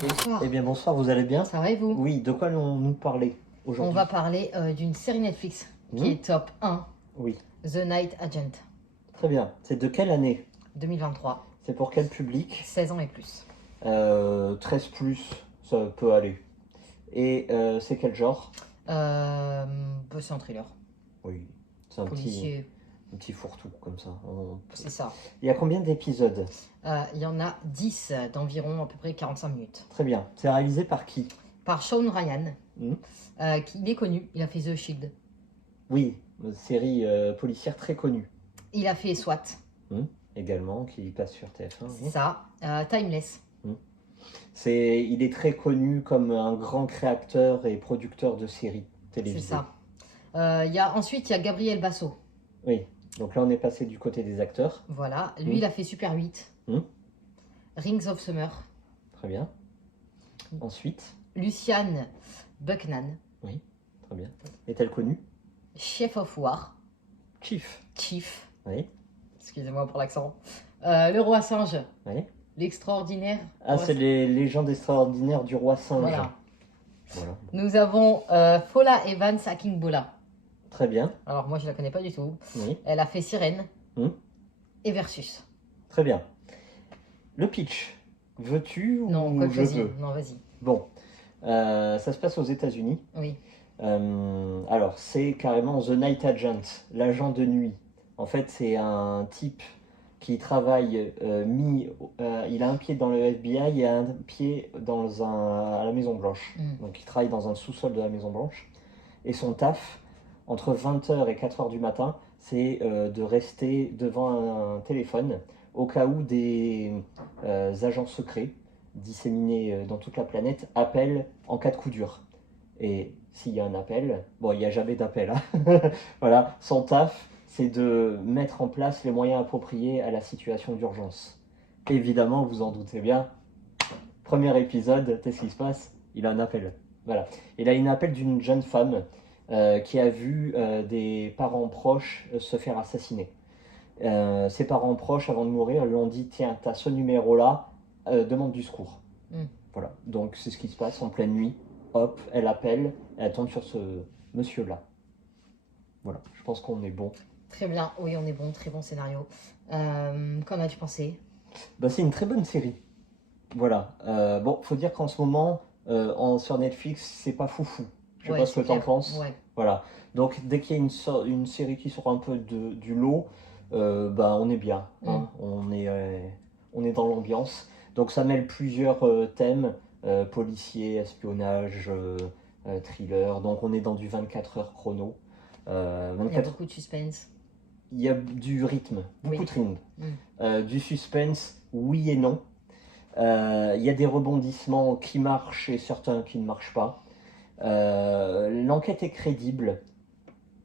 Bonsoir. Eh bien bonsoir, vous allez bien? Ça va et vous? Oui, de quoi allons-nous parler On aujourd'hui? va parler d'une série Netflix qui est top 1, Oui, The Night Agent, très bien. C'est de quelle année? 2023, C'est pour quel public? 16 ans et plus. 13 plus, ça peut aller. Et c'est quel genre? C'est un thriller, Oui, c'est un policier, petit fourre-tout comme ça. c'est ça. Il y a combien d'épisodes? Il y en a 10 d'environ à peu près 45 minutes. Très bien. C'est réalisé par qui? Par Sean Ryan, Hmm. il est connu, il a fait The Shield, Oui, une série policière très connue. il a fait SWAT, Hmm. Également, qui passe sur TF1. c'est ça, Timeless, Il est très connu comme un grand créateur et producteur de séries c'est télévisées. ça. Ensuite, il y a Gabriel Basso, Oui, donc là on est passé du côté des acteurs. voilà, lui il a fait Super 8, Hmm. Rings of Summer, Très bien. Ensuite, Luciane Bucknan, oui, très bien. Est-elle connue? Chef of War, Chief. Chief, Oui, excusez-moi pour l'accent, Le Roi Singe, oui. l'extraordinaire. Ah, Roi c'est Singe. les légendes extraordinaires du roi singe. Voilà. Voilà. Nous avons Fola Evans Akingbola. Très bien. Alors moi je la connais pas du tout. Oui. Elle a fait Sirène Hmm. et Versus. Très bien. Le pitch. Veux-tu Non, ou quoi que je vas-y. veux? Non, vas-y. Bon, ça se passe aux États-Unis. Oui. Alors, c'est carrément The Night Agent, l'agent de nuit. En fait, c'est un type qui travaille il a un pied dans le FBI et un pied à la Maison Blanche. Mm. Donc, il travaille dans un sous-sol de la Maison Blanche. Et son taf, entre 20h et 4h du matin, c'est de rester devant un téléphone au cas où des agents secrets disséminés dans toute la planète appellent en cas de coup dur. Et s'il y a un appel, bon, il n'y a jamais d'appel, hein. Voilà, son taf, c'est de mettre en place les moyens appropriés à la situation d'urgence. Évidemment, vous en doutez bien, premier épisode, qu'est-ce qui se passe? Il a un appel. Voilà. Il a un appel d'une jeune femme qui a vu des parents proches se faire assassiner. Ses parents proches, avant de mourir, lui ont dit: tiens, t'as ce numéro-là, demande du secours. Mm. Voilà, donc c'est ce qui se passe en pleine nuit. Hop, elle appelle, elle tombe sur ce monsieur-là. Voilà, je pense qu'on est bon. Très bien. Oui, on est bon. Très bon scénario. Qu'en as-tu pensé? Bah, c'est une très bonne série. Voilà. Bon, faut dire qu'en ce moment, sur Netflix, c'est pas foufou. Je sais Ouais, pas ce c'est que t'en clair. penses. Ouais. Voilà. Donc dès qu'il y a une série qui sort un peu du lot, bah, on est bien, hein. On est dans l'ambiance. Donc ça mêle plusieurs thèmes, policiers, espionnage, thriller. Donc on est dans du 24 heures chrono. Il y a 24. beaucoup de suspense. Il y a du rythme, beaucoup Oui. de rythme. Mm. Du suspense, oui et non. Il y a des rebondissements qui marchent et certains qui ne marchent pas. L'enquête est crédible.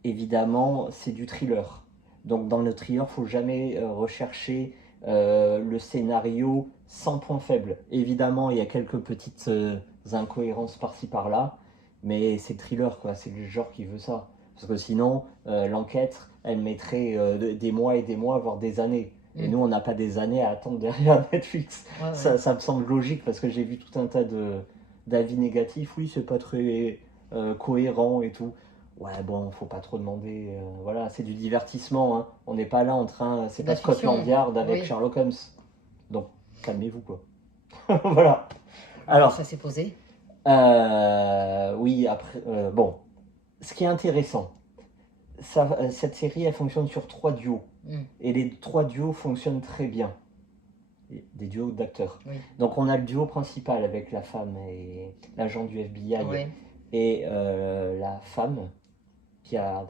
Évidemment, c'est du thriller. Donc dans le thriller, faut jamais rechercher le scénario sans point faible. Évidemment, il y a quelques petites incohérences par-ci par-là, mais c'est le thriller, quoi. C'est le genre qui veut ça. Parce que sinon, l'enquête, elle mettrait des mois et des mois, voire des années. Et nous, on n'a pas des années à attendre derrière Netflix. Ouais, ouais. Ça me semble logique parce que j'ai vu tout un tas d'avis négatifs. Oui, c'est pas très cohérent et tout. Ouais, bon, faut pas trop demander. Voilà, c'est du divertissement, hein. On n'est pas là en train. C'est De pas la fiction. Scotland Yard avec Oui. Sherlock Holmes. Donc, calmez-vous, quoi. Voilà. Alors, Alors, ça s'est posé. oui, après. Bon, ce qui est intéressant, cette série, elle fonctionne sur 3 duos. Mm. Et les 3 duos fonctionnent très bien. Des duos d'acteurs. Oui. Donc, on a le duo principal avec la femme et l'agent du FBI Ouais. et la femme qui a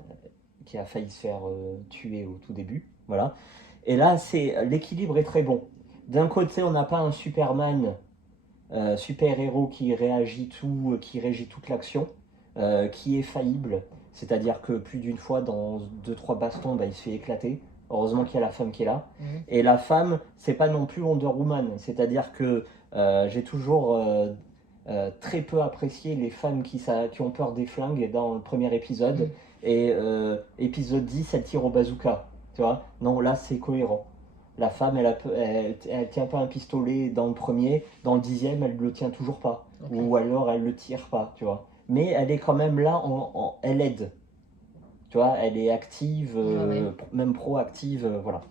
failli se faire tuer au tout début. Voilà. Et là, l'équilibre est très bon. D'un côté, on n'a pas un Superman, super-héros qui réagit tout, qui régit toute l'action, qui est faillible. C'est-à-dire que plus d'une fois, dans 2-3 bastons, bah, il se fait éclater. Heureusement qu'il y a la femme qui est là. Mm. Et la femme, c'est pas non plus Wonder Woman. C'est-à-dire que j'ai toujours très peu apprécié les femmes qui ont peur des flingues dans le premier épisode. Mm. Et épisode 10, elle tire au bazooka. Tu vois? Non, là, c'est cohérent. La femme, elle tient pas un pistolet dans le premier, dans le 10e, elle le tient toujours pas. Ok. Ou alors elle le tire pas, tu vois. Mais elle est quand même là, elle aide. Tu vois, elle est active, Ouais. même proactive, voilà.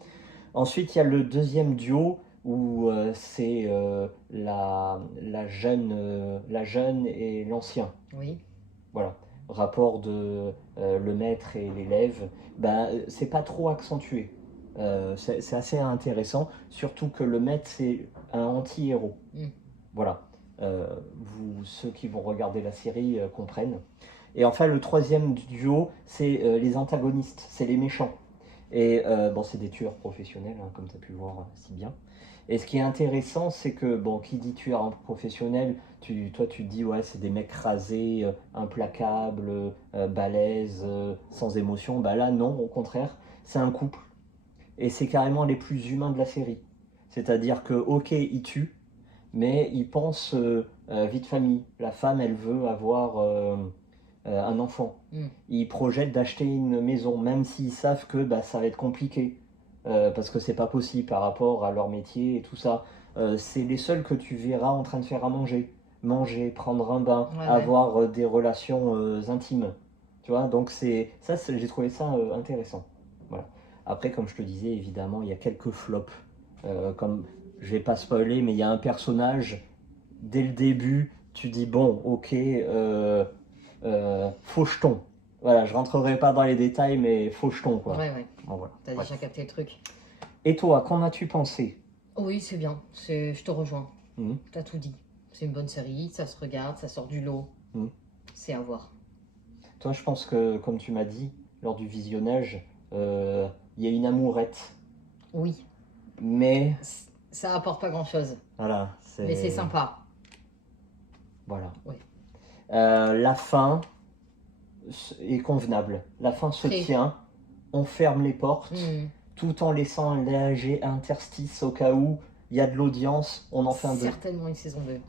Ensuite, il y a le deuxième duo où c'est la jeune et l'ancien. Oui. Voilà. Rapport de le maître et l'élève, ben, c'est pas trop accentué. C'est assez intéressant, surtout que le maître, c'est un anti-héros. Mm. Voilà. Ceux qui vont regarder la série comprennent. Et enfin, le troisième duo, c'est les antagonistes, c'est les méchants. Et bon, c'est des tueurs professionnels, hein, comme tu as pu le voir si bien. Et ce qui est intéressant, c'est que, bon, qui dit tueur professionnel, toi tu te dis, ouais, c'est des mecs rasés, implacables, balèzes, sans émotion. Bah là, non, au contraire, c'est un couple. Et c'est carrément les plus humains de la série. C'est-à-dire que, ok, ils tuent, mais ils pensent vie de famille. La femme, elle veut avoir un enfant. Mm. Ils projettent d'acheter une maison, même s'ils savent que bah, ça va être compliqué, parce que c'est pas possible par rapport à leur métier et tout ça. C'est les seuls que tu verras en train de faire à manger. Manger, prendre un bain, Ouais, ouais. avoir des relations intimes. Tu vois, donc j'ai trouvé ça intéressant. Voilà. Après, comme je te disais, évidemment, il y a quelques flops. Comme, je vais pas spoiler, mais il y a un personnage, dès le début, tu dis, bon, ok, faux jeton. Voilà, je rentrerai pas dans les détails, mais faux jeton, quoi. Ouais, ouais. Bon, voilà. T'as Ouais. déjà capté le truc. Et toi, qu'en as-tu pensé? Oui, c'est bien. Je te rejoins. Mhm. T'as tout dit. C'est une bonne série, ça se regarde, ça sort du lot. Mhm. C'est à voir. Toi, je pense que, comme tu m'as dit, lors du visionnage, il y a une amourette. Oui. Mais, Ça apporte pas grand-chose. voilà, Mais c'est sympa. Voilà. Oui. La fin est convenable. La fin se Très. tient. On ferme les portes, Mm. tout en laissant un léger interstice au cas où il y a de l'audience. On en fait un deux. Certainement une saison 2.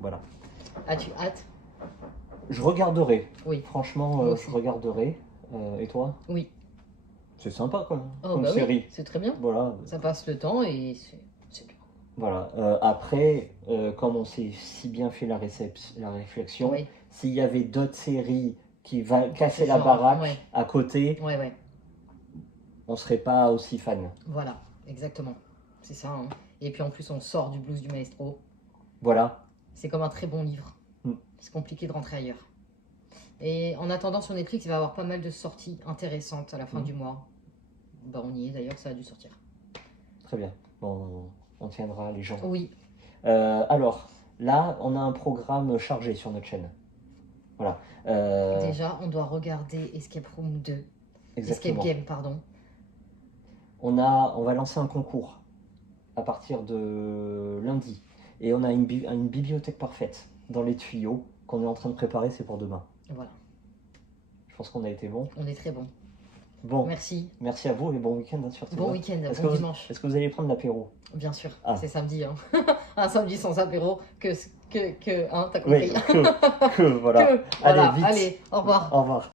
Voilà. As-tu hâte? Je regarderai. Oui. Franchement, Moi aussi. je regarderai. Et toi? Oui. C'est sympa quoi, Oh, comme bah série. oui, c'est très bien. Voilà. Ça passe le temps et c'est bien. Voilà. Après, comme on s'est si bien fait la réflexion, Oui. s'il y avait d'autres séries qui va casser la Genre, baraque ouais. à côté, Ouais, ouais. on serait pas aussi fan. Voilà, exactement. C'est ça. Hein. Et puis en plus, on sort du blues du maestro. Voilà. C'est comme un très bon livre. Mm. C'est compliqué de rentrer ailleurs. Et en attendant, sur Netflix, il va y avoir pas mal de sorties intéressantes à la fin du mois. Bah, on y est d'ailleurs, ça a dû sortir. Très bien. Bon, on tiendra les gens. Oui. Alors, là, on a un programme chargé sur notre chaîne. Voilà. Déjà, on doit regarder Escape Room 2. Exactement. Escape Game, pardon. On va lancer un concours à partir de lundi. Et on a une bibliothèque parfaite dans les tuyaux qu'on est en train de préparer, c'est pour demain. Voilà. Je pense qu'on a été bon. On est très bon. Bon, Merci. merci à vous et bon week-end surtout. Bon week-end, Est-ce bon que dimanche. Est-ce que vous allez prendre l'apéro? Bien sûr, Ah. c'est samedi. Hein. Un samedi sans apéro, hein, t'as Oui, compris. voilà. Voilà. Allez, vite. Allez, au revoir. Au revoir.